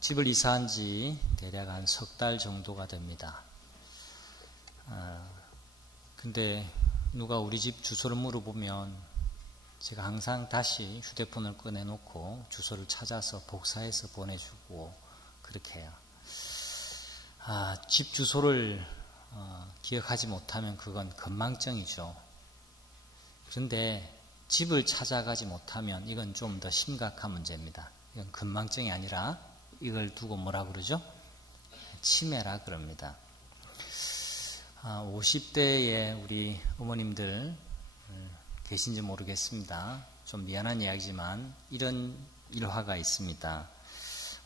집을 이사한 지 대략 한 석 달 정도가 됩니다. 근데 누가 우리 집 주소를 물어보면 제가 항상 다시 휴대폰을 꺼내놓고 주소를 찾아서 복사해서 보내주고 그렇게 해요. 집 주소를 기억하지 못하면 그건 건망증이죠. 그런데 집을 찾아가지 못하면 이건 좀 더 심각한 문제입니다. 이건 건망증이 아니라 이걸 두고 뭐라 그러죠? 치매라 그럽니다. 50대에 우리 어머님들 계신지 모르겠습니다. 좀 미안한 이야기지만 이런 일화가 있습니다.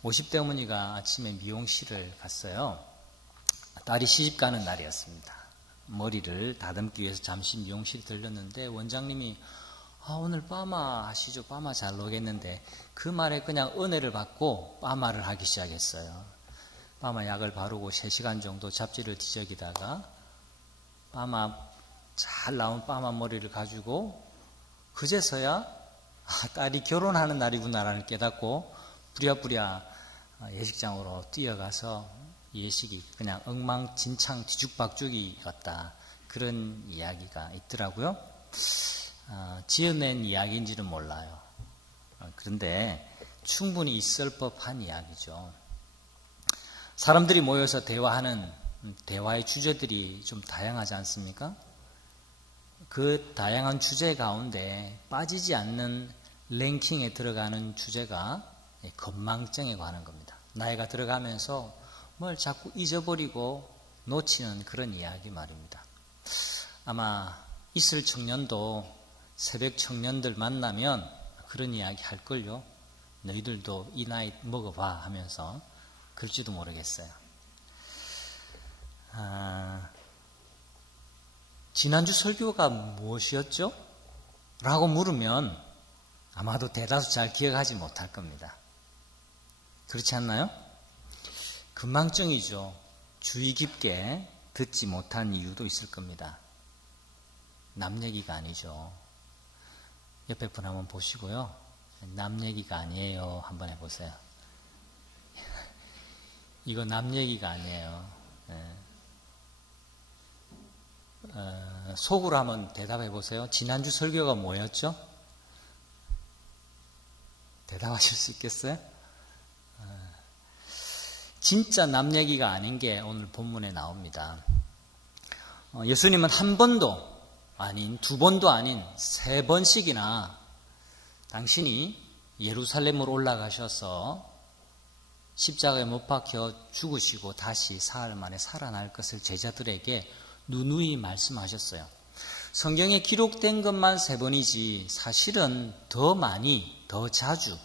50대 어머니가 아침에 미용실을 갔어요. 딸이 시집 가는 날이었습니다. 머리를 다듬기 위해서 잠시 미용실 들렸는데 원장님이 오늘 파마 하시죠? 파마 잘 나오겠는데 그 말에 그냥 은혜를 받고 파마를 하기 시작했어요. 파마 약을 바르고 3시간 정도 잡지를 뒤적이다가 파마 잘 나온 파마 머리를 가지고 그제서야 딸이 결혼하는 날이구나라는 깨닫고 부랴부랴 예식장으로 뛰어가서 예식이 그냥 엉망진창 뒤죽박죽이었다. 그런 이야기가 있더라고요. 지어낸 이야기인지는 몰라요. 그런데 충분히 있을 법한 이야기죠. 사람들이 모여서 대화하는 대화의 주제들이 좀 다양하지 않습니까? 그 다양한 주제 가운데 빠지지 않는 랭킹에 들어가는 주제가 건망증에 관한 겁니다. 나이가 들어가면서 뭘 자꾸 잊어버리고 놓치는 그런 이야기 말입니다. 아마 있을 청년도 새벽 청년들 만나면 그런 이야기 할걸요. 너희들도 이 나이 먹어봐 하면서 그럴지도 모르겠어요. 지난주 설교가 무엇이었죠? 라고 물으면 아마도 대다수 잘 기억하지 못할 겁니다. 그렇지 않나요? 건망증이죠. 주의 깊게 듣지 못한 이유도 있을 겁니다. 남 얘기가 아니죠. 옆에 분 한번 보시고요. 남 얘기가 아니에요. 한번 해보세요. 이거 남 얘기가 아니에요. 속으로 한번 대답해 보세요. 지난주 설교가 뭐였죠? 대답하실 수 있겠어요? 진짜 남 얘기가 아닌 게 오늘 본문에 나옵니다. 예수님은 한 번도 아닌, 2번도 아닌 3번씩이나 당신이 예루살렘으로 올라가셔서 십자가에 못 박혀 죽으시고 다시 사흘 만에 살아날 것을 제자들에게 누누이 말씀하셨어요. 성경에 기록된 것만 3번이지 사실은 더 많이, 더 자주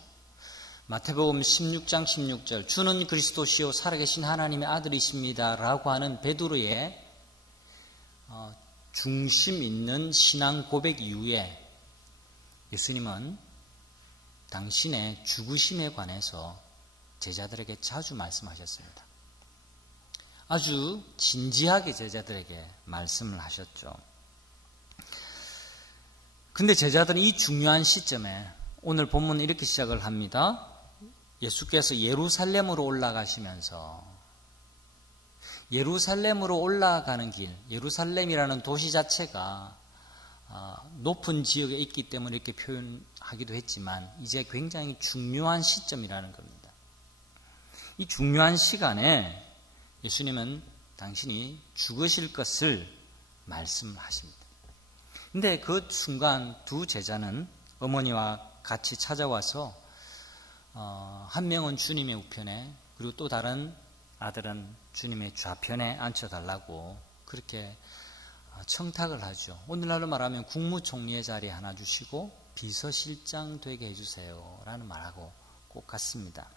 마태복음 16장 16절 주는 그리스도시요 살아계신 하나님의 아들이십니다 라고 하는 베드로의 중심 있는 신앙 고백 이후에 예수님은 당신의 죽으심에 관해서 제자들에게 자주 말씀하셨습니다. 아주 진지하게 제자들에게 말씀을 하셨죠. 근데 제자들은 이 중요한 시점에 오늘 본문은 이렇게 시작을 합니다. 예수께서 예루살렘으로 올라가시면서 예루살렘으로 올라가는 길, 예루살렘이라는 도시 자체가 높은 지역에 있기 때문에 이렇게 표현하기도 했지만 이제 굉장히 중요한 시점이라는 겁니다. 이 중요한 시간에 예수님은 당신이 죽으실 것을 말씀하십니다. 근데 그 순간 2 제자는 어머니와 같이 찾아와서 한 명은 주님의 우편에 그리고 또 다른 아들은 주님의 좌편에 앉혀달라고 그렇게 청탁을 하죠. 오늘날로 말하면 국무총리의 자리에 하나 주시고 비서실장 되게 해주세요 라는 말하고 꼭 같습니다.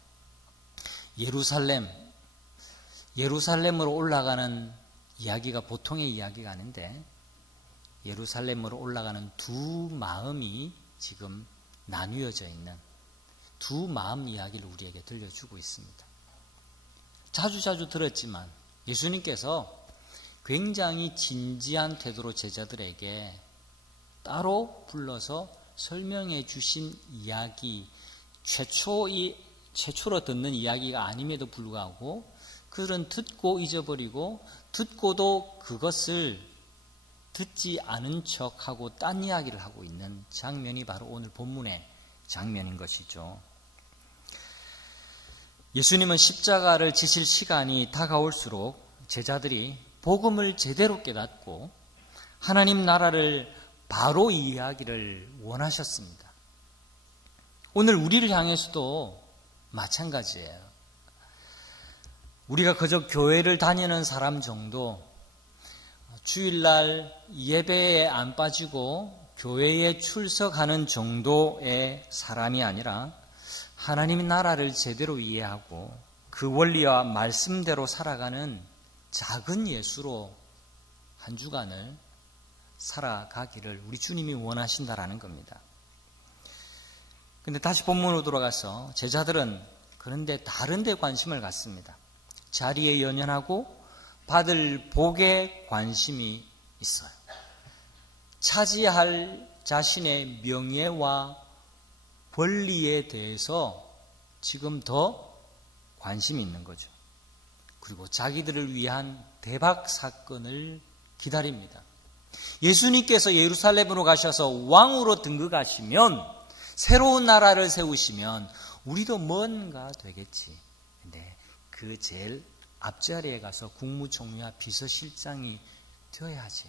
예루살렘으로 올라가는 이야기가 보통의 이야기가 아닌데 예루살렘으로 올라가는 2 마음이 지금 나뉘어져 있는 2 마음 이야기를 우리에게 들려주고 있습니다. 자주 들었지만 예수님께서 굉장히 진지한 태도로 제자들에게 따로 불러서 설명해 주신 이야기 최초의 최초로 듣는 이야기가 아님에도 불구하고 그들은 듣고 잊어버리고 듣고도 그것을 듣지 않은 척하고 딴 이야기를 하고 있는 장면이 바로 오늘 본문의 장면인 것이죠. 예수님은 십자가를 지실 시간이 다가올수록 제자들이 복음을 제대로 깨닫고 하나님 나라를 바로 이해하기를 원하셨습니다. 오늘 우리를 향해서도 마찬가지예요. 우리가 그저 교회를 다니는 사람 정도, 주일날 예배에 안 빠지고 교회에 출석하는 정도의 사람이 아니라 하나님의 나라를 제대로 이해하고 그 원리와 말씀대로 살아가는 작은 예수로 한 주간을 살아가기를 우리 주님이 원하신다라는 겁니다. 근데 다시 본문으로 돌아가서 제자들은 그런데 다른 데 관심을 갖습니다. 자리에 연연하고 받을 복에 관심이 있어요. 차지할 자신의 명예와 권리에 대해서 지금 더 관심이 있는 거죠. 그리고 자기들을 위한 대박 사건을 기다립니다. 예수님께서 예루살렘으로 가셔서 왕으로 등극하시면, 새로운 나라를 세우시면 우리도 뭔가 되겠지. 근데 그 제일 앞자리에 가서 국무총리와 비서실장이 되어야지.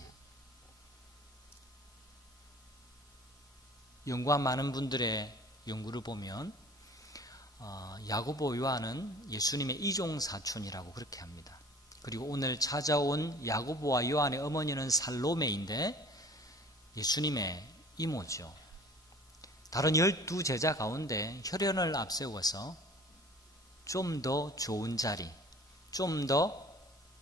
연구한 많은 분들의 연구를 보면 야고보 요한은 예수님의 이종사촌이라고 그렇게 합니다. 그리고 오늘 찾아온 야고보와 요한의 어머니는 살로메인데 예수님의 이모죠. 다른 12제자 가운데 혈연을 앞세워서 좀 더 좋은 자리, 좀 더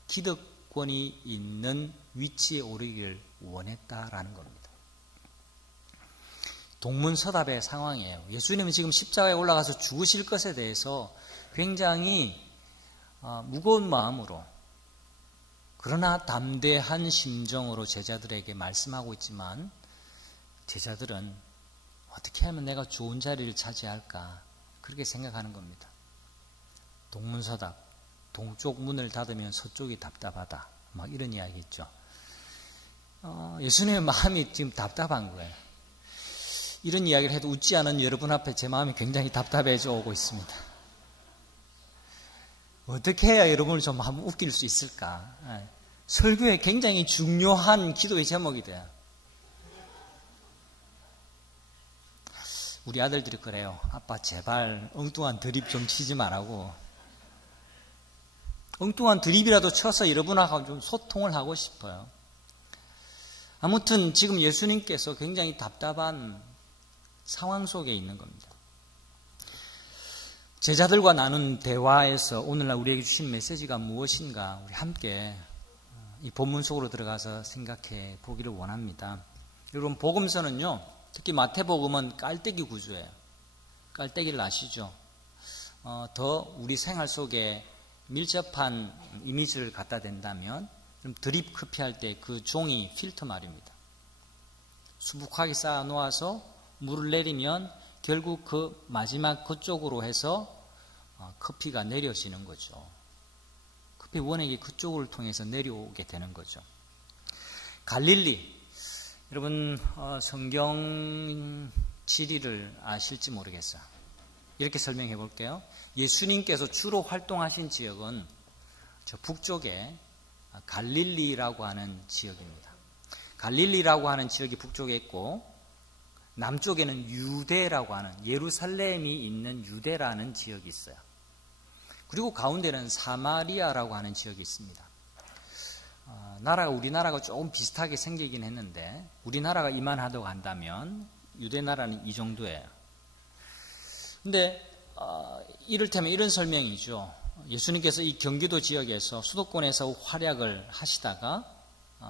기득권이 있는 위치에 오르기를 원했다라는 겁니다. 동문서답의 상황이에요. 예수님은 지금 십자가에 올라가서 죽으실 것에 대해서 굉장히 무거운 마음으로, 그러나 담대한 심정으로 제자들에게 말씀하고 있지만 제자들은 어떻게 하면 내가 좋은 자리를 차지할까 그렇게 생각하는 겁니다. 동문서답, 동쪽 문을 닫으면 서쪽이 답답하다, 막 이런 이야기 있죠. 예수님의 마음이 지금 답답한 거예요. 이런 이야기를 해도 웃지 않은 여러분 앞에 제 마음이 굉장히 답답해져 오고 있습니다. 어떻게 해야 여러분을 좀 한번 웃길 수 있을까? 설교에 굉장히 중요한 기도의 제목이 돼요. 우리 아들들이 그래요. 아빠 제발 엉뚱한 드립 좀 치지 말라고. 엉뚱한 드립이라도 쳐서 여러분하고 좀 소통을 하고 싶어요. 아무튼 지금 예수님께서 굉장히 답답한 상황 속에 있는 겁니다. 제자들과 나눈 대화에서 오늘날 우리에게 주신 메시지가 무엇인가 우리 함께 이 본문 속으로 들어가서 생각해 보기를 원합니다. 여러분, 복음서는요, 특히 마태복음은 깔때기 구조예요. 깔때기를 아시죠? 더 우리 생활 속에 밀접한 이미지를 갖다 댄다면 좀 드립 커피할 때 그 종이 필터 말입니다. 수북하게 쌓아 놓아서 물을 내리면 결국 그 마지막 그쪽으로 해서 커피가 내려지는 거죠. 커피 원액이 그쪽을 통해서 내려오게 되는 거죠. 갈릴리, 여러분 성경 지리를 아실지 모르겠어요. 이렇게 설명해 볼게요. 예수님께서 주로 활동하신 지역은 저 북쪽에 갈릴리라고 하는 지역입니다. 갈릴리라고 하는 지역이 북쪽에 있고 남쪽에는 유대라고 하는, 예루살렘이 있는 유대라는 지역이 있어요. 그리고 가운데는 사마리아라고 하는 지역이 있습니다. 나라가 우리나라가 조금 비슷하게 생기긴 했는데 우리나라가 이만하다고 한다면 유대 나라는 이 정도예요. 근데 이를테면 이런 설명이죠. 예수님께서 이 경기도 지역에서 수도권에서 활약을 하시다가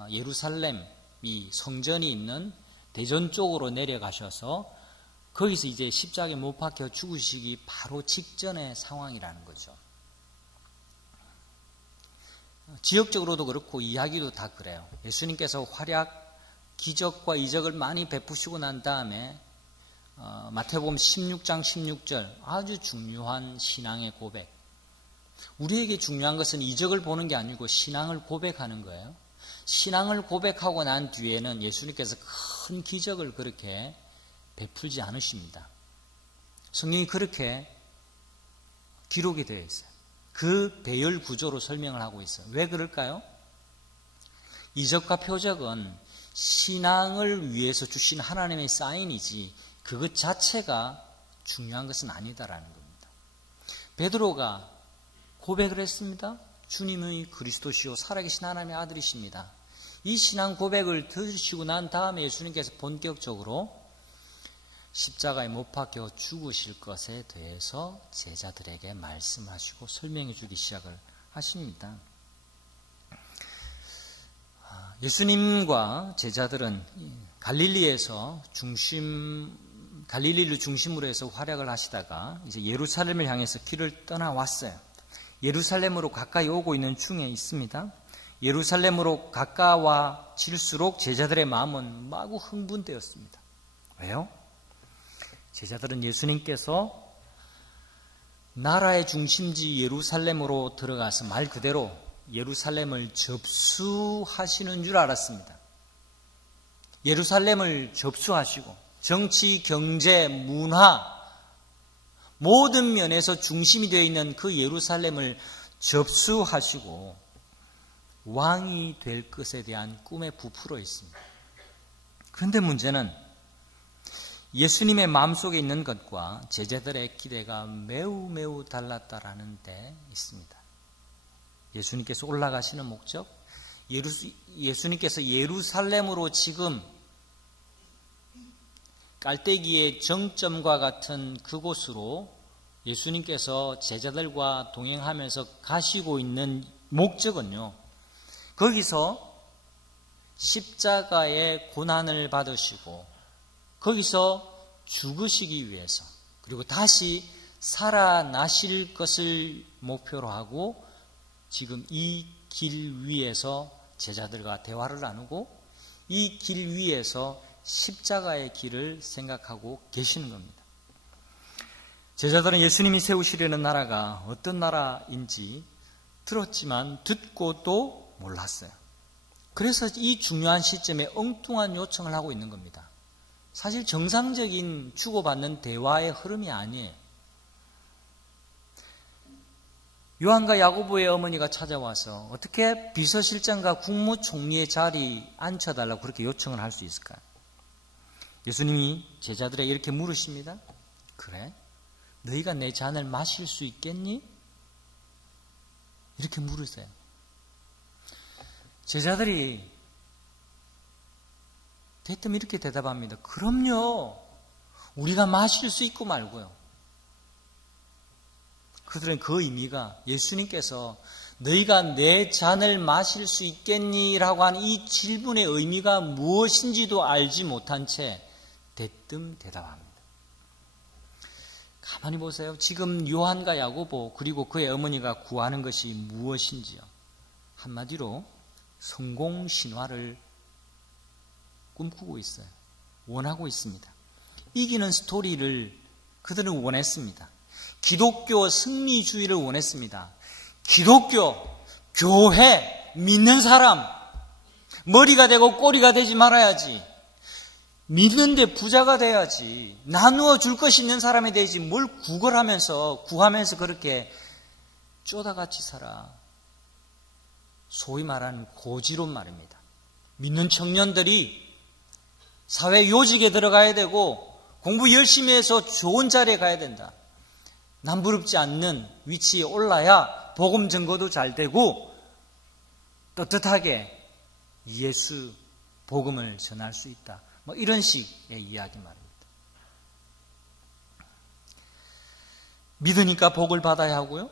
예루살렘이 성전이 있는 대전 쪽으로 내려가셔서 거기서 이제 십자가에 못 박혀 죽으시기 바로 직전의 상황이라는 거죠. 지역적으로도 그렇고 이야기도 다 그래요. 예수님께서 활약, 기적과 이적을 많이 베푸시고 난 다음에 마태복음 16장 16절 아주 중요한 신앙의 고백. 우리에게 중요한 것은 이적을 보는 게 아니고 신앙을 고백하는 거예요. 신앙을 고백하고 난 뒤에는 예수님께서 큰 기적을 그렇게 베풀지 않으십니다. 성경이 그렇게 기록이 되어 있어요. 그 배열 구조로 설명을 하고 있어요. 왜 그럴까요? 이적과 표적은 신앙을 위해서 주신 하나님의 사인이지 그것 자체가 중요한 것은 아니다라는 겁니다. 베드로가 고백을 했습니다. 주님의 그리스도시요 살아계신 하나님의 아들이십니다. 이 신앙 고백을 들으시고 난 다음에 예수님께서 본격적으로 십자가에 못 박혀 죽으실 것에 대해서 제자들에게 말씀하시고 설명해 주기 시작을 하십니다. 예수님과 제자들은 갈릴리를 중심으로 해서 활약을 하시다가 이제 예루살렘을 향해서 길을 떠나왔어요. 예루살렘으로 가까이 오고 있는 중에 있습니다. 예루살렘으로 가까워질수록 제자들의 마음은 마구 흥분되었습니다. 왜요? 제자들은 예수님께서 나라의 중심지 예루살렘으로 들어가서 말 그대로 예루살렘을 접수하시는 줄 알았습니다. 예루살렘을 접수하시고 정치, 경제, 문화 모든 면에서 중심이 되어 있는 그 예루살렘을 접수하시고 왕이 될 것에 대한 꿈에 부풀어 있습니다. 그런데 문제는 예수님의 마음속에 있는 것과 제자들의 기대가 매우 달랐다라는 데 있습니다. 예수님께서 올라가시는 목적, 예수님께서 예루살렘으로 지금 깔때기의 정점과 같은 그곳으로 예수님께서 제자들과 동행하면서 가시고 있는 목적은요, 거기서 십자가의 고난을 받으시고 거기서 죽으시기 위해서 그리고 다시 살아나실 것을 목표로 하고 지금 이 길 위에서 제자들과 대화를 나누고 이 길 위에서 십자가의 길을 생각하고 계시는 겁니다. 제자들은 예수님이 세우시려는 나라가 어떤 나라인지 들었지만 듣고도 몰랐어요. 그래서 이 중요한 시점에 엉뚱한 요청을 하고 있는 겁니다. 사실 정상적인 주고받는 대화의 흐름이 아니에요. 요한과 야고보의 어머니가 찾아와서 어떻게 비서실장과 국무총리의 자리에 앉혀달라고 그렇게 요청을 할 수 있을까요? 예수님이 제자들에게 이렇게 물으십니다. 그래? 너희가 내 잔을 마실 수 있겠니? 이렇게 물으세요. 제자들이 대뜸 이렇게 대답합니다. 그럼요. 우리가 마실 수 있고 말고요. 그들은 그 의미가 예수님께서 너희가 내 잔을 마실 수 있겠니? 라고 하는 이 질문의 의미가 무엇인지도 알지 못한 채 대뜸 대답합니다. 가만히 보세요. 지금 요한과 야고보 그리고 그의 어머니가 구하는 것이 무엇인지요. 한마디로 성공 신화를 꿈꾸고 있어요. 원하고 있습니다. 이기는 스토리를 그들은 원했습니다. 기독교 승리주의를 원했습니다. 기독교, 교회, 믿는 사람, 머리가 되고 꼬리가 되지 말아야지. 믿는데 부자가 돼야지. 나누어 줄 것이 있는 사람이 되지. 뭘 구하면서 그렇게 쪼다같이 살아. 소위 말하는 고지론 말입니다. 믿는 청년들이 사회 요직에 들어가야 되고 공부 열심히 해서 좋은 자리에 가야 된다. 남부럽지 않는 위치에 올라야 복음 증거도 잘 되고 떳떳하게 예수 복음을 전할 수 있다. 뭐 이런 식의 이야기 말입니다. 믿으니까 복을 받아야 하고요.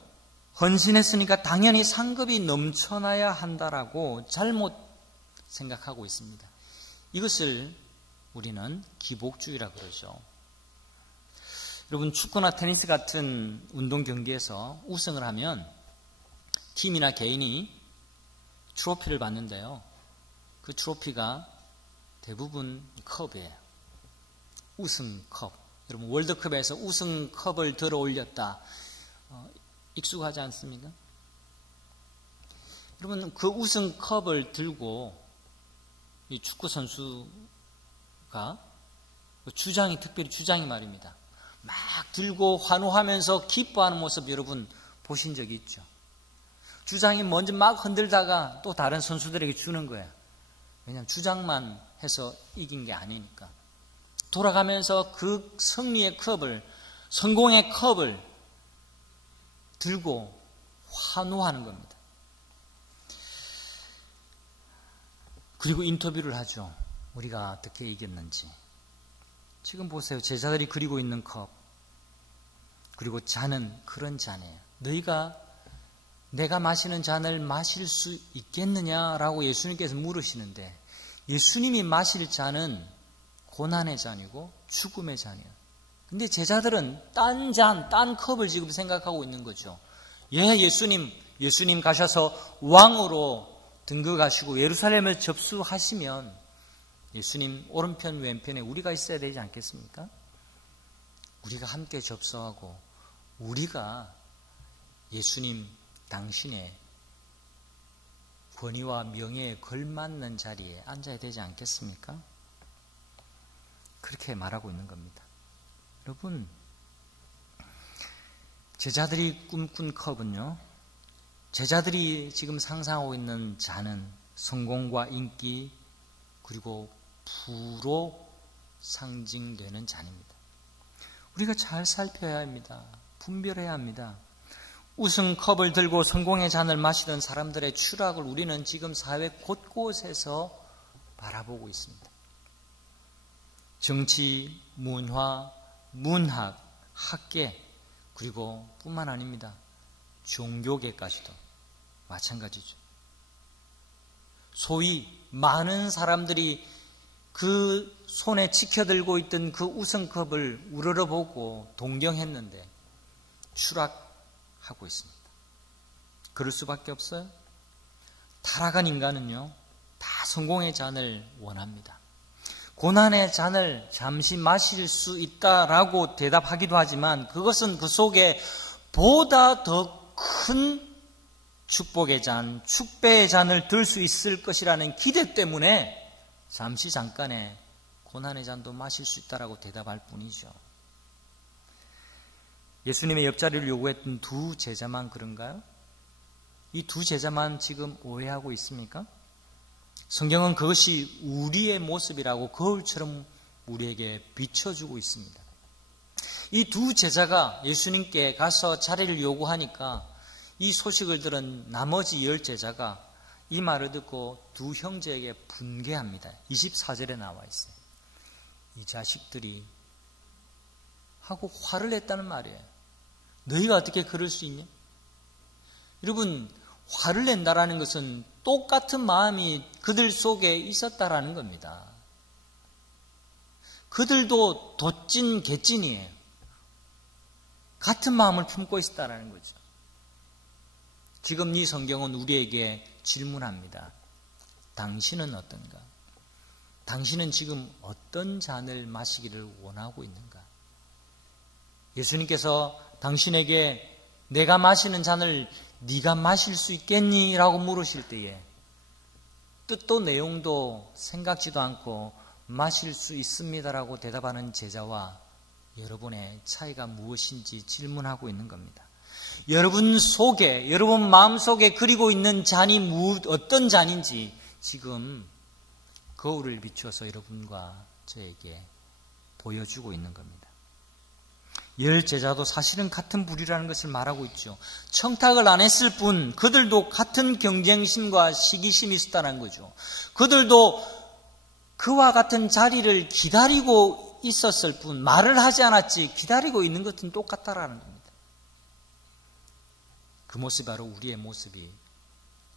헌신했으니까 당연히 상급이 넘쳐나야 한다라고 잘못 생각하고 있습니다. 이것을 우리는 기복주의라고 그러죠. 여러분 축구나 테니스 같은 운동 경기에서 우승을 하면 팀이나 개인이 트로피를 받는데요. 그 트로피가 대부분 컵이에요. 우승컵. 여러분 월드컵에서 우승컵을 들어 올렸다. 익숙하지 않습니까? 여러분 그 우승컵을 들고 이 축구 선수가 주장이 특별히 주장이 말입니다. 막 들고 환호하면서 기뻐하는 모습 여러분 보신 적이 있죠. 주장이 먼저 막 흔들다가 또 다른 선수들에게 주는 거야. 왜냐하면 주장만 해서 이긴 게 아니니까. 돌아가면서 그 승리의 컵을, 성공의 컵을 들고 환호하는 겁니다. 그리고 인터뷰를 하죠. 우리가 어떻게 이겼는지. 지금 보세요. 제자들이 그리고 있는 컵. 그리고 잔은 그런 잔이에요. 너희가 내가 마시는 잔을 마실 수 있겠느냐라고 예수님께서 물으시는데 예수님이 마실 잔은 고난의 잔이고 죽음의 잔이에요. 근데 제자들은 딴 잔, 딴 컵을 지금 생각하고 있는 거죠. 예수님 가셔서 왕으로 등극하시고 예루살렘을 접수하시면 예수님 오른편 왼편에 우리가 있어야 되지 않겠습니까? 우리가 함께 접수하고 우리가 예수님 당신의 권위와 명예에 걸맞는 자리에 앉아야 되지 않겠습니까? 그렇게 말하고 있는 겁니다. 여러분, 제자들이 꿈꾼 컵은요, 제자들이 지금 상상하고 있는 잔은 성공과 인기 그리고 부로 상징되는 잔입니다. 우리가 잘 살펴야 합니다. 분별해야 합니다. 우승컵을 들고 성공의 잔을 마시던 사람들의 추락을 우리는 지금 사회 곳곳에서 바라보고 있습니다. 정치, 문화, 문학, 학계 그리고 뿐만 아닙니다. 종교계까지도 마찬가지죠. 소위 많은 사람들이 그 손에 치켜들고 있던 그 우승컵을 우러러보고 동경했는데 추락하고 있습니다. 그럴 수밖에 없어요. 타락한 인간은요, 다 성공의 잔을 원합니다. 고난의 잔을 잠시 마실 수 있다라고 대답하기도 하지만 그것은 그 속에 보다 더 큰 축복의 잔, 축배의 잔을 들 수 있을 것이라는 기대 때문에 잠시 잠깐의 고난의 잔도 마실 수 있다라고 대답할 뿐이죠. 예수님의 옆자리를 요구했던 두 제자만 그런가요? 이 두 제자만 지금 오해하고 있습니까? 성경은 그것이 우리의 모습이라고 거울처럼 우리에게 비춰주고 있습니다. 이 두 제자가 예수님께 가서 자리를 요구하니까 이 소식을 들은 나머지 10 제자가 이 말을 듣고 두 형제에게 분개합니다. 24절에 나와 있어요. 이 자식들이 하고 화를 냈다는 말이에요. 너희가 어떻게 그럴 수 있냐? 여러분, 화를 낸다라는 것은 똑같은 마음이 그들 속에 있었다라는 겁니다. 그들도 돛진 개찐이에요. 같은 마음을 품고 있었다라는 거죠. 지금 이 성경은 우리에게 질문합니다. 당신은 어떤가? 당신은 지금 어떤 잔을 마시기를 원하고 있는가? 예수님께서 당신에게 내가 마시는 잔을 네가 마실 수 있겠니? 라고 물으실 때에 뜻도 내용도 생각지도 않고 마실 수 있습니다라고 대답하는 제자와 여러분의 차이가 무엇인지 질문하고 있는 겁니다. 여러분 속에, 여러분 마음속에 그리고 있는 잔이 어떤 잔인지 지금 거울을 비추어서 여러분과 저에게 보여주고 있는 겁니다. 10 제자도 사실은 같은 부류라는 것을 말하고 있죠. 청탁을 안 했을 뿐 그들도 같은 경쟁심과 시기심이 있었다는 거죠. 그들도 그와 같은 자리를 기다리고 있었을 뿐 말을 하지 않았지 기다리고 있는 것은 똑같다라는 겁니다. 그 모습이 바로 우리의 모습이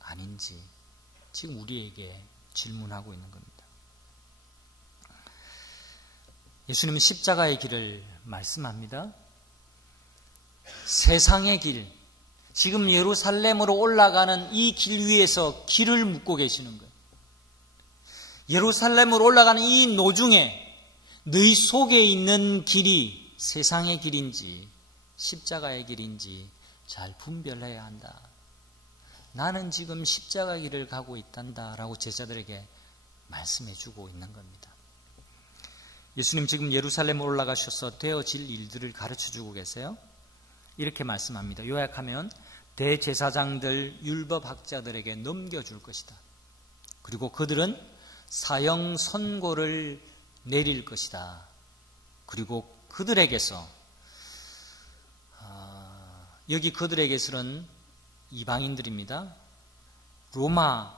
아닌지 지금 우리에게 질문하고 있는 겁니다. 예수님은 십자가의 길을 말씀합니다. 세상의 길, 지금 예루살렘으로 올라가는 이 길 위에서 길을 묻고 계시는 거예요. 예루살렘으로 올라가는 이 노중에 너희 속에 있는 길이 세상의 길인지 십자가의 길인지 잘 분별해야 한다. 나는 지금 십자가 길을 가고 있단다라고 제자들에게 말씀해 주고 있는 겁니다. 예수님 지금 예루살렘 올라가셔서 되어질 일들을 가르쳐 주고 계세요. 이렇게 말씀합니다. 요약하면 대제사장들, 율법학자들에게 넘겨줄 것이다. 그리고 그들은 사형 선고를 내릴 것이다. 그리고 그들에게서 여기 그들에게서는 이방인들입니다. 로마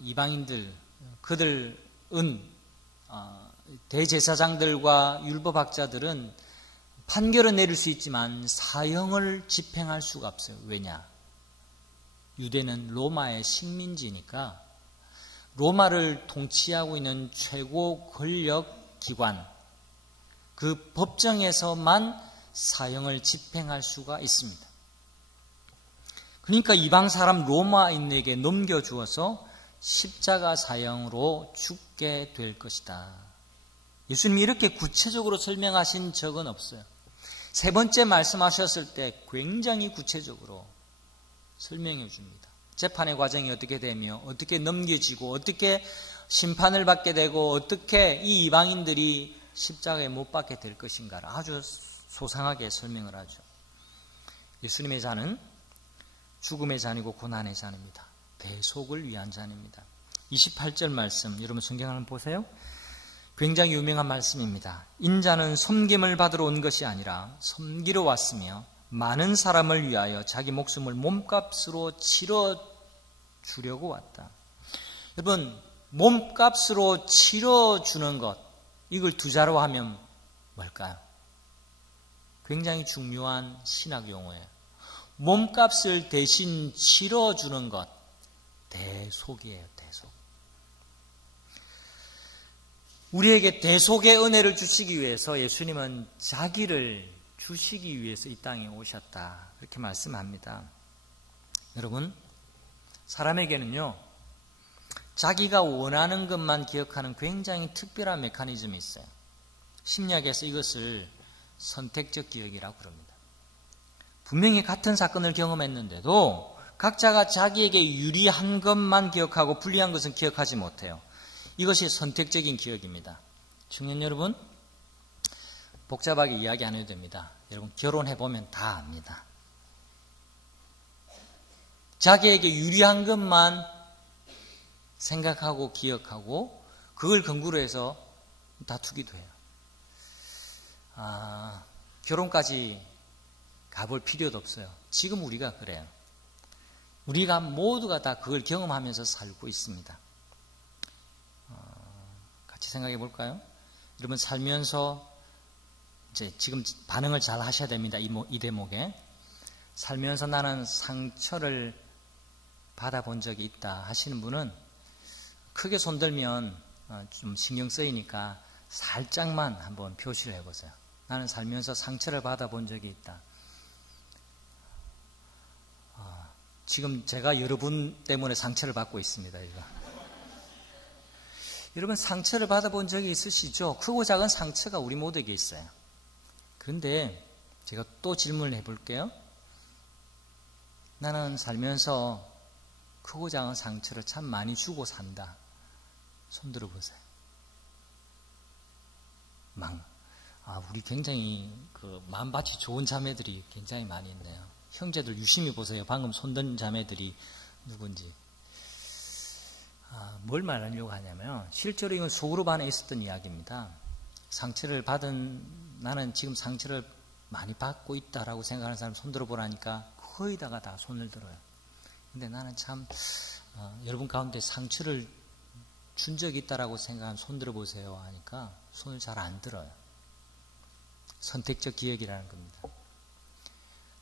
이방인들, 그들은 대제사장들과 율법학자들은 판결을 내릴 수 있지만 사형을 집행할 수가 없어요. 왜냐? 유대는 로마의 식민지니까 로마를 통치하고 있는 최고 권력 기관, 그 법정에서만 사형을 집행할 수가 있습니다. 그러니까 이방 사람 로마인에게 넘겨주어서 십자가 사형으로 죽게 될 것이다. 예수님이 이렇게 구체적으로 설명하신 적은 없어요. 세 번째 말씀하셨을 때 굉장히 구체적으로 설명해 줍니다. 재판의 과정이 어떻게 되며 어떻게 넘겨지고 어떻게 심판을 받게 되고 어떻게 이 이방인들이 십자가에 못 박게 될 것인가를 아주 소상하게 설명을 하죠. 예수님의 잔은 죽음의 잔이고 고난의 잔입니다. 대속을 위한 잔입니다. 28절 말씀 여러분 성경 한번 보세요. 굉장히 유명한 말씀입니다. 인자는 섬김을 받으러 온 것이 아니라 섬기러 왔으며 많은 사람을 위하여 자기 목숨을 몸값으로 치러주려고 왔다. 여러분 몸값으로 치러주는 것, 이걸 두 자로 하면 뭘까요? 굉장히 중요한 신학 용어예요. 몸값을 대신 치러주는 것, 대속이에요. 대속. 우리에게 대속의 은혜를 주시기 위해서 예수님은 자기를 주시기 위해서 이 땅에 오셨다. 이렇게 말씀합니다. 여러분, 사람에게는요, 자기가 원하는 것만 기억하는 굉장히 특별한 메커니즘이 있어요. 심리학에서 이것을 선택적 기억이라고 그럽니다. 분명히 같은 사건을 경험했는데도 각자가 자기에게 유리한 것만 기억하고 불리한 것은 기억하지 못해요. 이것이 선택적인 기억입니다. 청년 여러분, 복잡하게 이야기 안 해도 됩니다. 여러분 결혼해보면 다 압니다. 자기에게 유리한 것만 생각하고 기억하고 그걸 근거로 해서 다투기도 해요. 결혼까지 가볼 필요도 없어요. 지금 우리가 그래요. 우리가 모두가 다 그걸 경험하면서 살고 있습니다. 같이 생각해 볼까요? 여러분 살면서 이제 지금 반응을 잘 하셔야 됩니다. 이 대목에. 살면서 나는 상처를 받아본 적이 있다 하시는 분은 크게 손들면 좀 신경 쓰이니까 살짝만 한번 표시를 해보세요. 나는 살면서 상처를 받아본 적이 있다. 지금 제가 여러분 때문에 상처를 받고 있습니다. 이거. 여러분 상처를 받아본 적이 있으시죠? 크고 작은 상처가 우리 모두에게 있어요. 그런데 제가 또 질문을 해볼게요. 나는 살면서 크고 작은 상처를 참 많이 주고 산다. 손 들어보세요. 우리 굉장히 마음밭이 좋은 자매들이 굉장히 많이 있네요. 형제들 유심히 보세요. 방금 손든 자매들이 누군지. 뭘 말하려고 하냐면 실제로 이건 소그룹 안에 있었던 이야기입니다. 나는 지금 상처를 많이 받고 있다라고 생각하는 사람 손 들어보라니까 거의 다가 다 손을 들어요. 근데 나는 참 여러분 가운데 상처를 준 적이 있다라고 생각하면 손 들어보세요 하니까 손을 잘 안 들어요. 선택적 기억이라는 겁니다.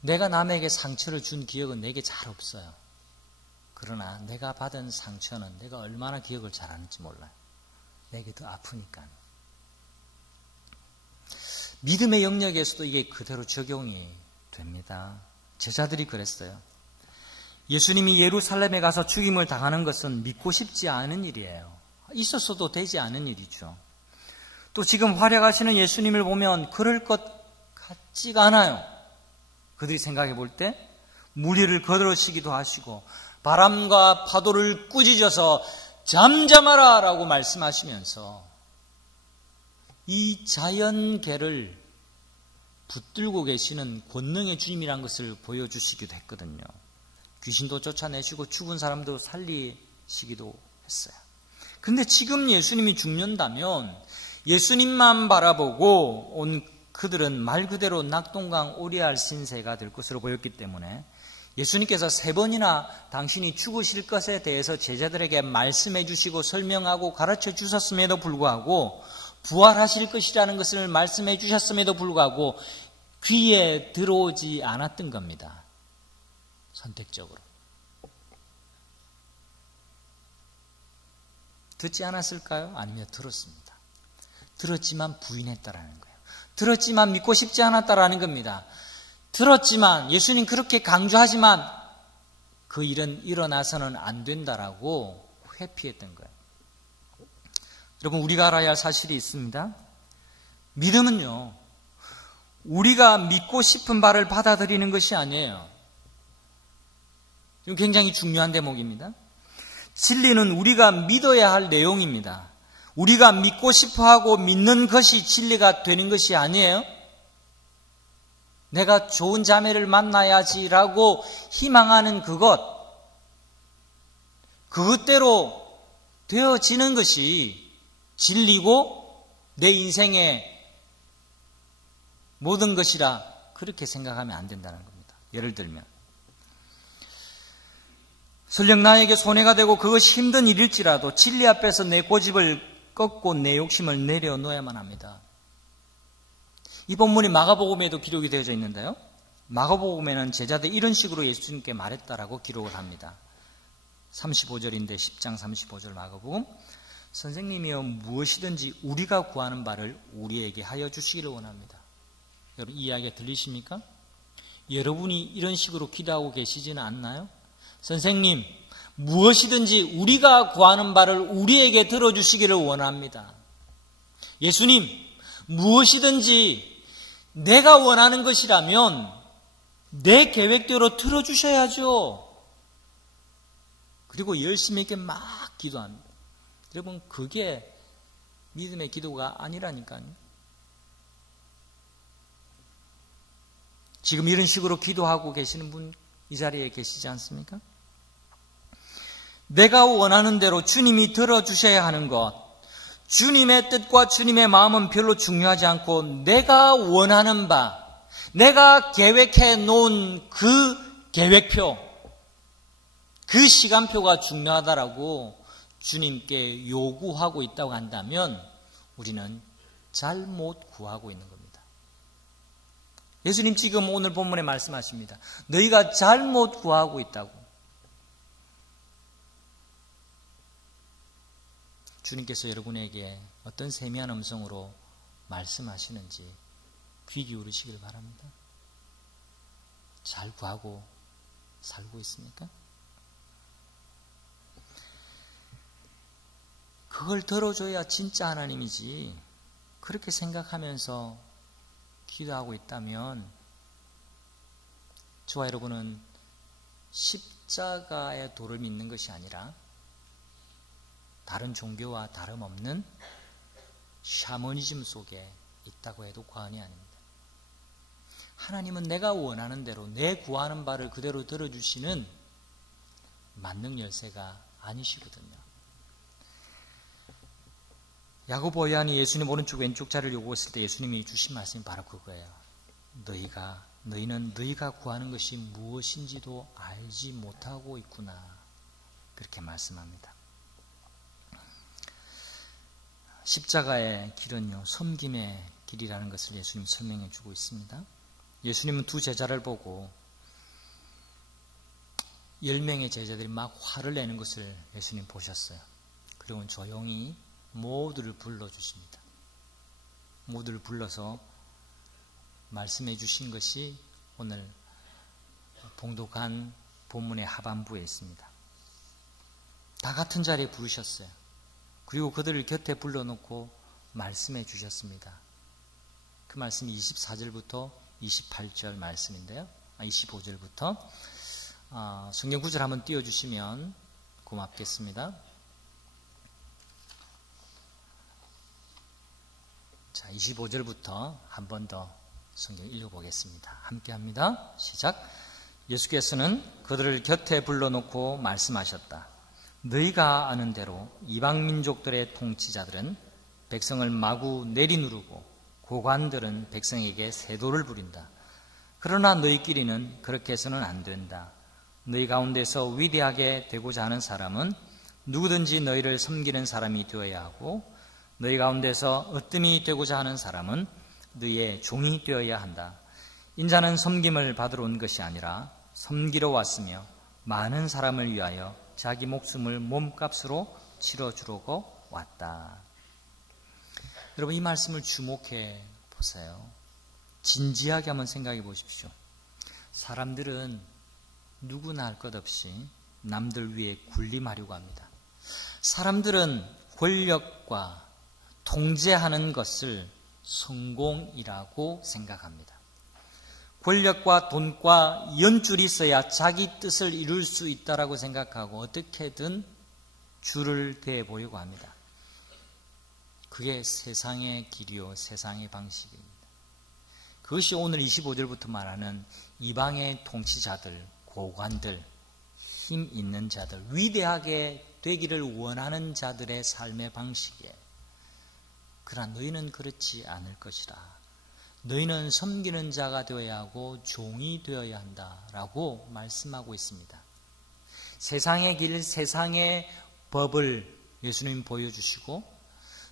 내가 남에게 상처를 준 기억은 내게 잘 없어요. 그러나 내가 받은 상처는 내가 얼마나 기억을 잘하는지 몰라요. 내게 더 아프니까. 믿음의 영역에서도 이게 그대로 적용이 됩니다. 제자들이 그랬어요. 예수님이 예루살렘에 가서 죽임을 당하는 것은 믿고 싶지 않은 일이에요. 있었어도 되지 않은 일이죠. 또 지금 활약하시는 예수님을 보면 그럴 것 같지가 않아요. 그들이 생각해 볼 때 무리를 거들으시기도 하시고 바람과 파도를 꾸짖어서 잠잠하라 라고 말씀하시면서 이 자연계를 붙들고 계시는 권능의 주님이란 것을 보여주시기도 했거든요. 귀신도 쫓아내시고 죽은 사람도 살리시기도 했어요. 그런데 지금 예수님이 죽는다면 예수님만 바라보고 온 그들은 말 그대로 낙동강 오리알 신세가 될 것으로 보였기 때문에 예수님께서 3번이나 당신이 죽으실 것에 대해서 제자들에게 말씀해 주시고 설명하고 가르쳐 주셨음에도 불구하고 부활하실 것이라는 것을 말씀해 주셨음에도 불구하고 귀에 들어오지 않았던 겁니다. 선택적으로. 듣지 않았을까요? 아니면 들었습니다. 들었지만 부인했다라는 거예요. 들었지만 믿고 싶지 않았다라는 겁니다. 들었지만 예수님 그렇게 강조하지만 그 일은 일어나서는 안 된다라고 회피했던 거예요. 여러분, 우리가 알아야 할 사실이 있습니다. 믿음은요, 우리가 믿고 싶은 바를 받아들이는 것이 아니에요. 이건 굉장히 중요한 대목입니다. 진리는 우리가 믿어야 할 내용입니다. 우리가 믿고 싶어하고 믿는 것이 진리가 되는 것이 아니에요. 내가 좋은 자매를 만나야지라고 희망하는 그것대로 되어지는 것이 진리고 내 인생의 모든 것이라 그렇게 생각하면 안 된다는 겁니다. 예를 들면 설령 나에게 손해가 되고 그것이 힘든 일일지라도 진리 앞에서 내 고집을 꺾고 내 욕심을 내려놓아야만 합니다. 이 본문이 마가복음에도 기록이 되어져 있는데요. 마가복음에는 제자들이 이런 식으로 예수님께 말했다라고 기록을 합니다. 35절인데 10장 35절 마가복음. 선생님이여 무엇이든지 우리가 구하는 바를 우리에게 하여 주시기를 원합니다. 여러분 이 이야기가 들리십니까? 여러분이 이런 식으로 기도하고 계시지는 않나요? 선생님, 무엇이든지 우리가 구하는 바를 우리에게 들어주시기를 원합니다. 예수님, 무엇이든지 내가 원하는 것이라면 내 계획대로 들어주셔야죠. 그리고 열심히 있게 막 기도합니다. 여러분, 그게 믿음의 기도가 아니라니까요. 지금 이런 식으로 기도하고 계시는 분 이 자리에 계시지 않습니까? 내가 원하는 대로 주님이 들어주셔야 하는 것, 주님의 뜻과 주님의 마음은 별로 중요하지 않고 내가 원하는 바, 내가 계획해 놓은 그 계획표, 그 시간표가 중요하다라고 주님께 요구하고 있다고 한다면 우리는 잘못 구하고 있는 겁니다. 예수님 지금 오늘 본문에 말씀하십니다. 너희가 잘못 구하고 있다고. 주님께서 여러분에게 어떤 세미한 음성으로 말씀하시는지 귀 기울이시길 바랍니다. 잘 구하고 살고 있습니까? 그걸 들어줘야 진짜 하나님이지. 그렇게 생각하면서 기도하고 있다면 저와 여러분은 십자가의 도를 믿는 것이 아니라 다른 종교와 다름없는 샤머니즘 속에 있다고 해도 과언이 아닙니다. 하나님은 내가 원하는 대로 내 구하는 바를 그대로 들어주시는 만능 열쇠가 아니시거든요. 야고보 요한이 예수님 오른쪽 왼쪽 자리를 요구했을 때 예수님이 주신 말씀이 바로 그거예요. 너희는 너희가 구하는 것이 무엇인지도 알지 못하고 있구나. 그렇게 말씀합니다. 십자가의 길은요, 섬김의 길이라는 것을 예수님 설명해 주고 있습니다. 예수님은 두 제자를 보고 10명의 제자들이 막 화를 내는 것을 예수님 보셨어요. 그리고 조용히 모두를 불러주십니다. 모두를 불러서 말씀해 주신 것이 오늘 봉독한 본문의 하반부에 있습니다. 다 같은 자리에 부르셨어요. 그리고 그들을 곁에 불러놓고 말씀해 주셨습니다. 그 말씀이 24절부터 28절 말씀인데요. 25절부터 성경 구절 한번 띄워주시면 고맙겠습니다. 자, 25절부터 한 번 더 성경 읽어보겠습니다. 함께 합니다. 시작. 예수께서는 그들을 곁에 불러놓고 말씀하셨다. 너희가 아는 대로 이방 민족들의 통치자들은 백성을 마구 내리누르고 고관들은 백성에게 세도를 부린다. 그러나 너희끼리는 그렇게 해서는 안 된다. 너희 가운데서 위대하게 되고자 하는 사람은 누구든지 너희를 섬기는 사람이 되어야 하고 너희 가운데서 으뜸이 되고자 하는 사람은 너희의 종이 되어야 한다. 인자는 섬김을 받으러 온 것이 아니라 섬기러 왔으며 많은 사람을 위하여 자기 목숨을 몸값으로 치러주려고 왔다. 여러분, 이 말씀을 주목해 보세요. 진지하게 한번 생각해 보십시오. 사람들은 누구나 할 것 없이 남들 위에 군림하려고 합니다. 사람들은 권력과 통제하는 것을 성공이라고 생각합니다. 권력과 돈과 연줄이 있어야 자기 뜻을 이룰 수 있다라고 생각하고 어떻게든 줄을 대어 보려고 합니다. 그게 세상의 길이요, 세상의 방식입니다. 그것이 오늘 25절부터 말하는 이방의 통치자들, 고관들, 힘 있는 자들, 위대하게 되기를 원하는 자들의 삶의 방식이에요. 그러나 너희는 그렇지 않을 것이라. 너희는 섬기는 자가 되어야 하고 종이 되어야 한다라고 말씀하고 있습니다. 세상의 길, 세상의 법을 예수님 보여주시고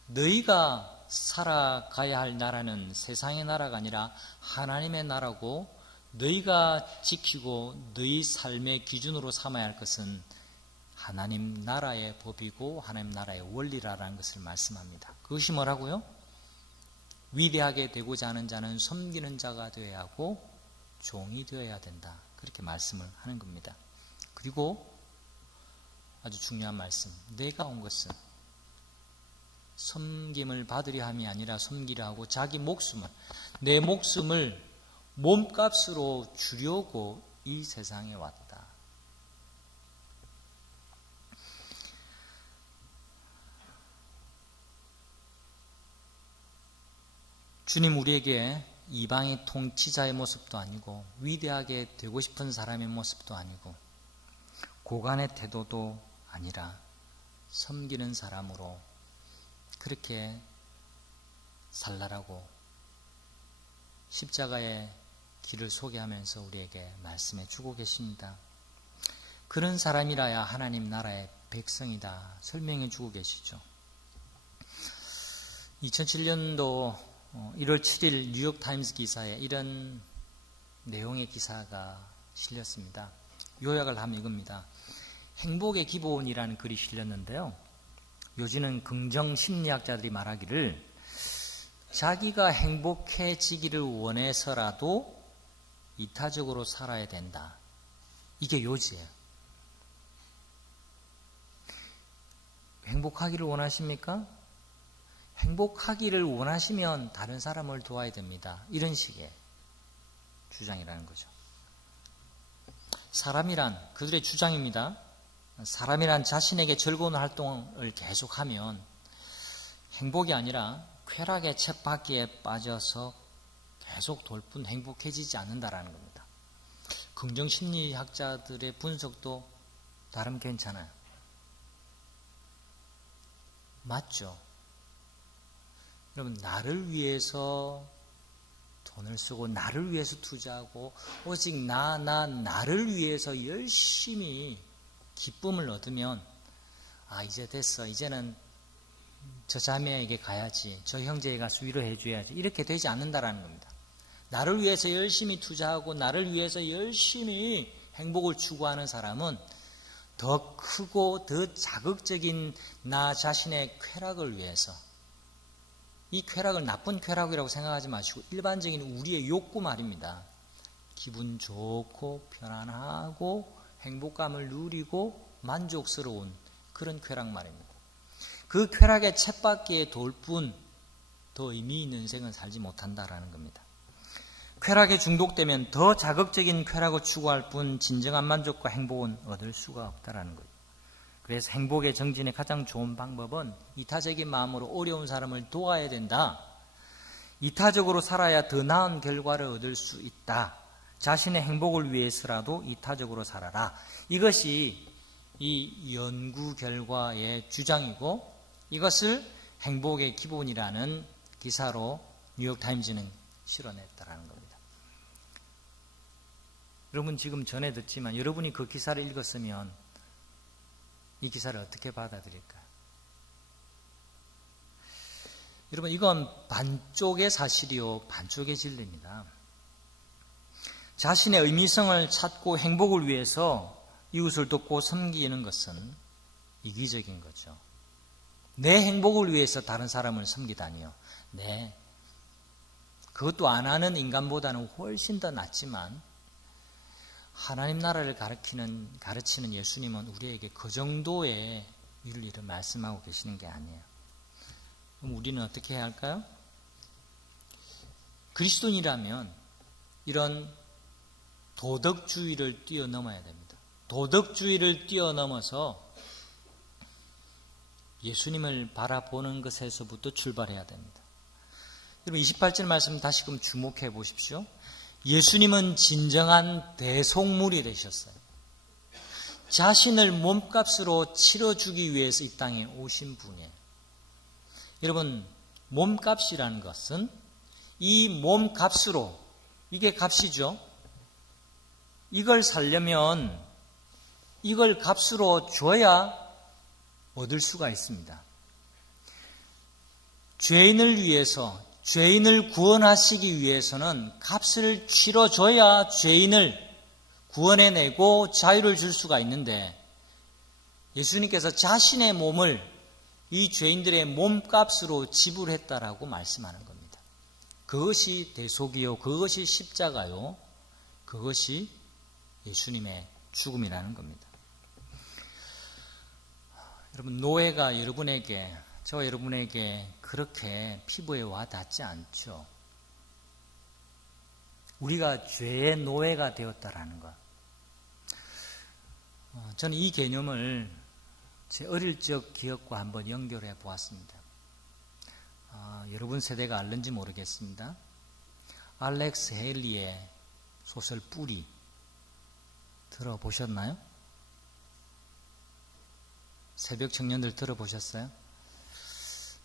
너희가 살아가야 할 나라는 세상의 나라가 아니라 하나님의 나라고 너희가 지키고 너희 삶의 기준으로 삼아야 할 것은 하나님 나라의 법이고 하나님 나라의 원리라는 것을 말씀합니다. 그것이 뭐라고요? 위대하게 되고자 하는 자는 섬기는 자가 되어야 하고 종이 되어야 된다. 그렇게 말씀을 하는 겁니다. 그리고 아주 중요한 말씀, 내가 온 것은 섬김을 받으려 함이 아니라 섬기려 하고 자기 목숨을, 내 목숨을 몸값으로 주려고 이 세상에 왔다. 주님 우리에게 이방의 통치자의 모습도 아니고 위대하게 되고 싶은 사람의 모습도 아니고 고관의 태도도 아니라 섬기는 사람으로 그렇게 살라라고 십자가의 길을 소개하면서 우리에게 말씀해 주고 계십니다. 그런 사람이라야 하나님 나라의 백성이다 설명해 주고 계시죠. 2007년도 1월 7일 뉴욕타임스 기사에 이런 내용의 기사가 실렸습니다. 요약을 하면 이겁니다. 행복의 기본이라는 글이 실렸는데요. 요즘은 긍정심리학자들이 말하기를 자기가 행복해지기를 원해서라도 이타적으로 살아야 된다. 이게 요지예요. 행복하기를 원하십니까? 행복하기를 원하시면 다른 사람을 도와야 됩니다. 이런 식의 주장이라는 거죠. 사람이란, 그들의 주장입니다. 사람이란 자신에게 즐거운 활동을 계속하면 행복이 아니라 쾌락의 쳇바퀴에 빠져서 계속 돌뿐 행복해지지 않는다라는 겁니다. 긍정심리학자들의 분석도 나름 괜찮아요. 맞죠? 여러분, 나를 위해서 돈을 쓰고 나를 위해서 투자하고 오직 나를 위해서 열심히 기쁨을 얻으면 이제 됐어. 이제는 저 자매에게 가야지. 저 형제에 가서 위로해 줘야지. 이렇게 되지 않는다라는 겁니다. 나를 위해서 열심히 투자하고 나를 위해서 열심히 행복을 추구하는 사람은 더 크고 더 자극적인 나 자신의 쾌락을 위해서, 이 쾌락을 나쁜 쾌락이라고 생각하지 마시고 일반적인 우리의 욕구 말입니다. 기분 좋고 편안하고 행복감을 누리고 만족스러운 그런 쾌락 말입니다. 그 쾌락의 쳇바퀴에 돌 뿐 더 의미 있는 인생을 살지 못한다라는 겁니다. 쾌락에 중독되면 더 자극적인 쾌락을 추구할 뿐 진정한 만족과 행복은 얻을 수가 없다라는 거예요. 그래서 행복의 정진의 가장 좋은 방법은 이타적인 마음으로 어려운 사람을 도와야 된다. 이타적으로 살아야 더 나은 결과를 얻을 수 있다. 자신의 행복을 위해서라도 이타적으로 살아라. 이것이 이 연구 결과의 주장이고 이것을 행복의 기본이라는 기사로 뉴욕타임즈는 실어냈다라는 겁니다. 여러분 지금 전에 듣지만 여러분이 그 기사를 읽었으면 이 기사를 어떻게 받아들일까요? 여러분 이건 반쪽의 사실이요 반쪽의 진리입니다. 자신의 의미성을 찾고 행복을 위해서 이웃을 돕고 섬기는 것은 이기적인 거죠. 내 행복을 위해서 다른 사람을 섬기다니요. 네, 그것도 안 하는 인간보다는 훨씬 더 낫지만 하나님 나라를 가르치는 예수님은 우리에게 그 정도의 윤리를 말씀하고 계시는 게 아니에요. 그럼 우리는 어떻게 해야 할까요? 그리스도인이라면 이런 도덕주의를 뛰어넘어야 됩니다. 도덕주의를 뛰어넘어서 예수님을 바라보는 것에서부터 출발해야 됩니다. 여러분 28절 말씀 다시금 주목해 보십시오. 예수님은 진정한 대속물이 되셨어요. 자신을 몸값으로 치러주기 위해서 이 땅에 오신 분이에요. 여러분 몸값이라는 것은 이 몸값으로 이게 값이죠. 이걸 살려면 이걸 값으로 줘야 얻을 수가 있습니다. 죄인을 위해서 죄인을 구원하시기 위해서는 값을 치러줘야 죄인을 구원해내고 자유를 줄 수가 있는데 예수님께서 자신의 몸을 이 죄인들의 몸값으로 지불했다라고 말씀하는 겁니다. 그것이 대속이요, 그것이 십자가요, 그것이 예수님의 죽음이라는 겁니다. 여러분 노예가 여러분에게 저와 여러분에게 그렇게 피부에 와 닿지 않죠. 우리가 죄의 노예가 되었다라는 것. 저는 이 개념을 제 어릴 적 기억과 한번 연결해 보았습니다. 여러분 세대가 알는지 모르겠습니다. 알렉스 헤일리의 소설 뿌리 들어보셨나요? 새벽 청년들 들어보셨어요?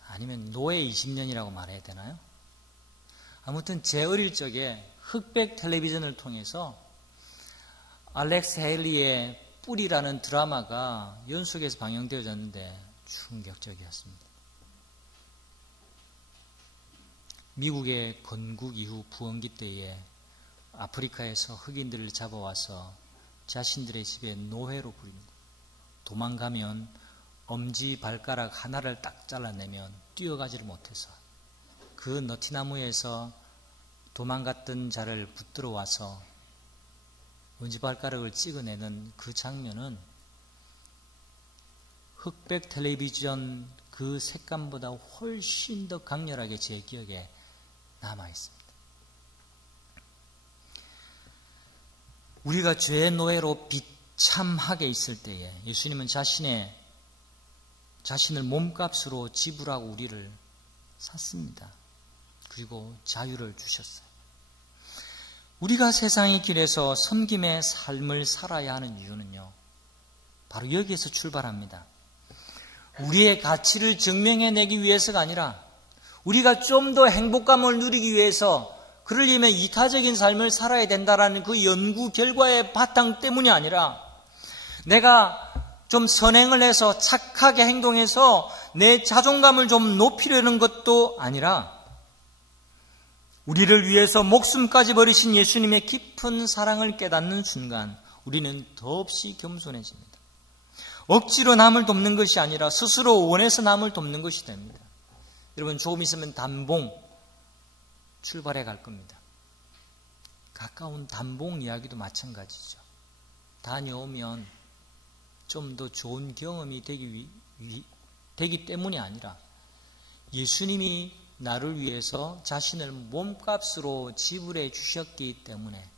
아니면 노예 20년이라고 말해야 되나요? 아무튼 제 어릴 적에 흑백 텔레비전을 통해서 알렉스 헤일리의 뿌리라는 드라마가 연속해서 방영되어졌는데 충격적이었습니다. 미국의 건국 이후 부흥기 때에 아프리카에서 흑인들을 잡아와서 자신들의 집에 노예로 부리는 거예요. 도망가면 엄지 발가락 하나를 딱 잘라내면 뛰어가지를 못해서 그 너티나무에서 도망갔던 자를 붙들어 와서 엄지발가락을 찍어내는 그 장면은 흑백 텔레비전 그 색감보다 훨씬 더 강렬하게 제 기억에 남아있습니다. 우리가 죄의 노예로 비참하게 있을 때에 예수님은 자신을 몸값으로 지불하고 우리를 샀습니다. 그리고 자유를 주셨어요. 우리가 세상의 길에서 섬김의 삶을 살아야 하는 이유는요, 바로 여기에서 출발합니다. 우리의 가치를 증명해내기 위해서가 아니라 우리가 좀 더 행복감을 누리기 위해서 그러려면 이타적인 삶을 살아야 된다라는 그 연구 결과의 바탕 때문이 아니라 내가 좀 선행을 해서 착하게 행동해서 내 자존감을 좀 높이려는 것도 아니라 우리를 위해서 목숨까지 버리신 예수님의 깊은 사랑을 깨닫는 순간 우리는 더없이 겸손해집니다. 억지로 남을 돕는 것이 아니라 스스로 원해서 남을 돕는 것이 됩니다. 여러분 조금 있으면 단봉 출발해 갈 겁니다. 가까운 단봉 이야기도 마찬가지죠. 다녀오면 좀 더 좋은 경험이 되기 때문이 아니라 예수님이 나를 위해서 자신을 몸값으로 지불해 주셨기 때문에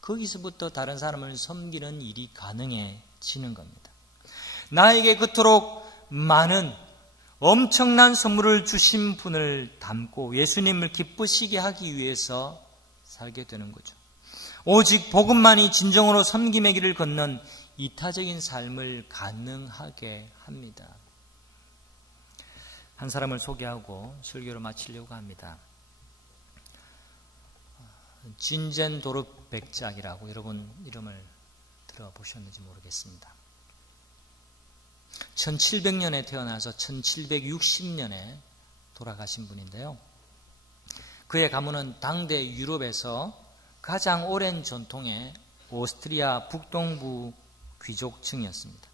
거기서부터 다른 사람을 섬기는 일이 가능해지는 겁니다. 나에게 그토록 많은 엄청난 선물을 주신 분을 닮고 예수님을 기쁘시게 하기 위해서 살게 되는 거죠. 오직 복음만이 진정으로 섬김의 길을 걷는 이타적인 삶을 가능하게 합니다. 한 사람을 소개하고 설교를 마치려고 합니다. 진젠도르프 백작이라고 여러분 이름을 들어보셨는지 모르겠습니다. 1700년에 태어나서 1760년에 돌아가신 분인데요. 그의 가문은 당대 유럽에서 가장 오랜 전통의 오스트리아 북동부 귀족층이었습니다.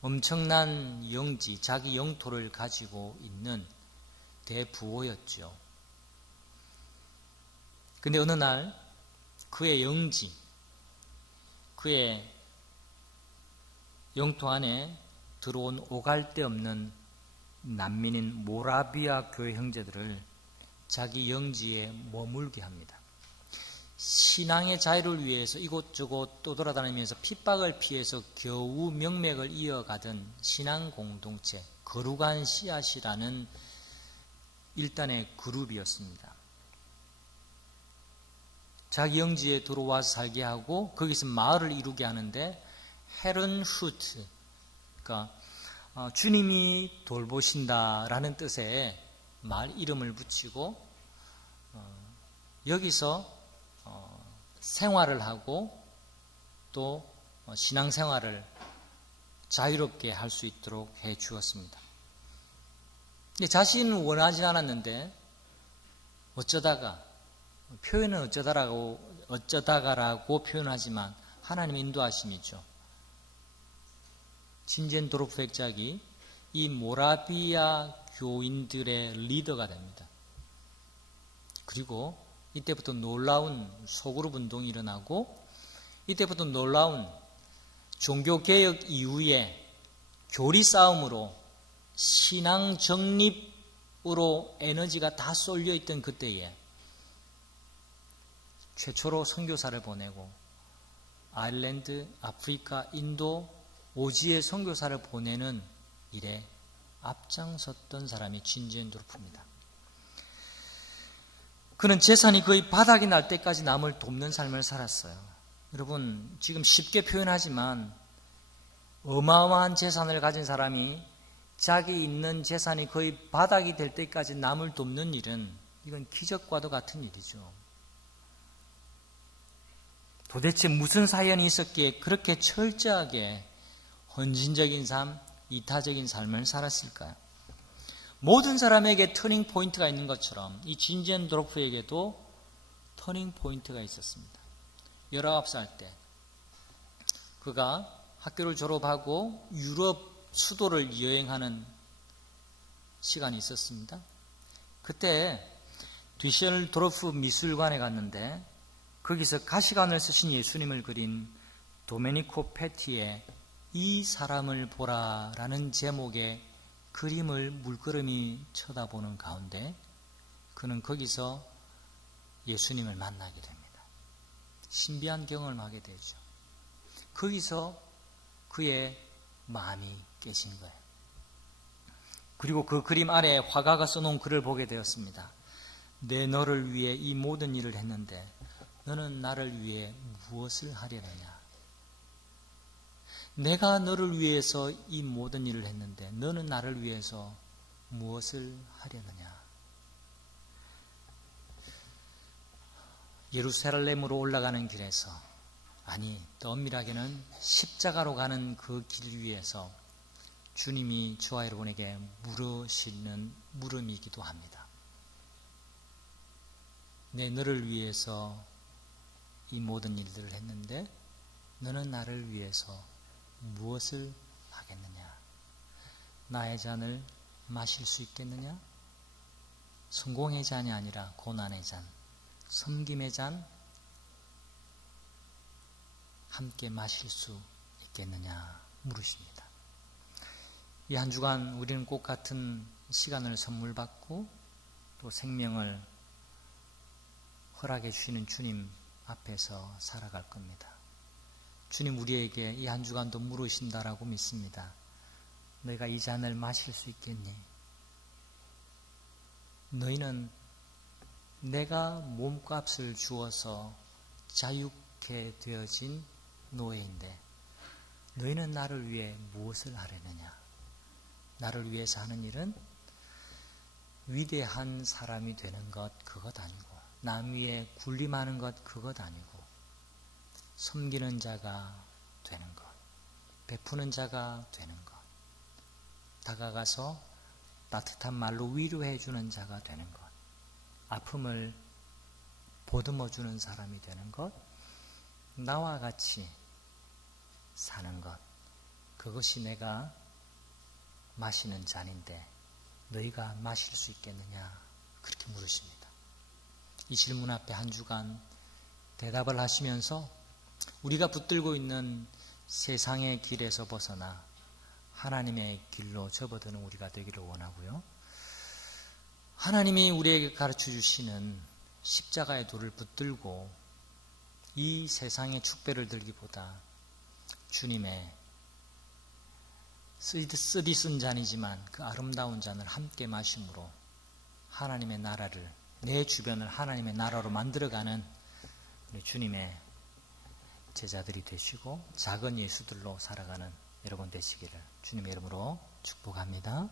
엄청난 영지, 자기 영토를 가지고 있는 대부호였죠. 근데 어느 날 그의 영지, 그의 영토 안에 들어온 오갈 데 없는 난민인 모라비아 교회 형제들을 자기 영지에 머물게 합니다. 신앙의 자유를 위해서 이곳저곳 떠돌아다니면서 핍박을 피해서 겨우 명맥을 이어가던 신앙 공동체 거룩한 씨앗이라는 일단의 그룹이었습니다. 자기 영지에 들어와서 살게 하고 거기서 마을을 이루게 하는데 헤른후트, 그러니까 주님이 돌보신다라는 뜻의 마을 이름을 붙이고 여기서 생활을 하고 또 신앙생활을 자유롭게 할 수 있도록 해 주었습니다. 근데 자신은 원하지 않았는데 어쩌다가 표현은 어쩌다가라고 표현하지만 하나님의 인도하심이죠. 진젠도르프 백작이 이 모라비아 교인들의 리더가 됩니다. 그리고 이때부터 놀라운 소그룹 운동이 일어나고 이때부터 놀라운 종교개혁 이후에 교리 싸움으로 신앙 정립으로 에너지가 다 쏠려 있던 그때에 최초로 선교사를 보내고 아일랜드, 아프리카, 인도, 오지에 선교사를 보내는 일에 앞장섰던 사람이 진젠도르프입니다. 그는 재산이 거의 바닥이 날 때까지 남을 돕는 삶을 살았어요. 여러분, 지금 쉽게 표현하지만 어마어마한 재산을 가진 사람이 자기 있는 재산이 거의 바닥이 될 때까지 남을 돕는 일은 이건 기적과도 같은 일이죠. 도대체 무슨 사연이 있었기에 그렇게 철저하게 헌신적인 삶, 이타적인 삶을 살았을까요? 모든 사람에게 터닝 포인트가 있는 것처럼 이 진젠도르프에게도 터닝 포인트가 있었습니다. 19살 때 그가 학교를 졸업하고 유럽 수도를 여행하는 시간이 있었습니다. 그때 뒤셀도르프 미술관에 갔는데 거기서 가시관을 쓰신 예수님을 그린 도메니코 페티의 이 사람을 보라라는 제목의 그림을 물끄러미 쳐다보는 가운데 그는 거기서 예수님을 만나게 됩니다. 신비한 경험을 하게 되죠. 거기서 그의 마음이 깨진 거예요. 그리고 그 그림 아래 화가가 써놓은 글을 보게 되었습니다. 내 너를 위해 이 모든 일을 했는데 너는 나를 위해 무엇을 하려느냐? 내가 너를 위해서 이 모든 일을 했는데 너는 나를 위해서 무엇을 하려느냐? 예루살렘으로 올라가는 길에서, 아니 더 엄밀하게는 십자가로 가는 그 길 위에서 주님이 저와 여러분에게 물으시는 물음이기도 합니다. 내 너를 위해서 이 모든 일들을 했는데 너는 나를 위해서 무엇을 하겠느냐? 나의 잔을 마실 수 있겠느냐? 성공의 잔이 아니라 고난의 잔, 섬김의 잔 함께 마실 수 있겠느냐 물으십니다. 이 한 주간 우리는 꼭 같은 시간을 선물 받고 또 생명을 허락해 주시는 주님 앞에서 살아갈 겁니다. 주님 우리에게 이 한 주간도 물으신다라고 믿습니다. 너희가 이 잔을 마실 수 있겠니? 너희는 내가 몸값을 주어서 자유케 되어진 노예인데 너희는 나를 위해 무엇을 하려느냐? 나를 위해서 하는 일은 위대한 사람이 되는 것 그것 아니고 남 위에 군림하는 것 그것 아니고 섬기는 자가 되는 것, 베푸는 자가 되는 것, 다가가서 따뜻한 말로 위로해 주는 자가 되는 것, 아픔을 보듬어 주는 사람이 되는 것, 나와 같이 사는 것, 그것이 내가 마시는 잔인데 너희가 마실 수 있겠느냐? 그렇게 물으십니다. 이 질문 앞에 한 주간 대답을 하시면서 우리가 붙들고 있는 세상의 길에서 벗어나 하나님의 길로 접어드는 우리가 되기를 원하고요. 하나님이 우리에게 가르쳐 주시는 십자가의 돌을 붙들고 이 세상의 축배를 들기보다 주님의 쓰디 쓴 잔이지만 그 아름다운 잔을 함께 마심으로 하나님의 나라를, 내 주변을 하나님의 나라로 만들어가는 우리 주님의 제자들이 되시고 작은 예수들로 살아가는 여러분 되시기를 주님의 이름으로 축복합니다.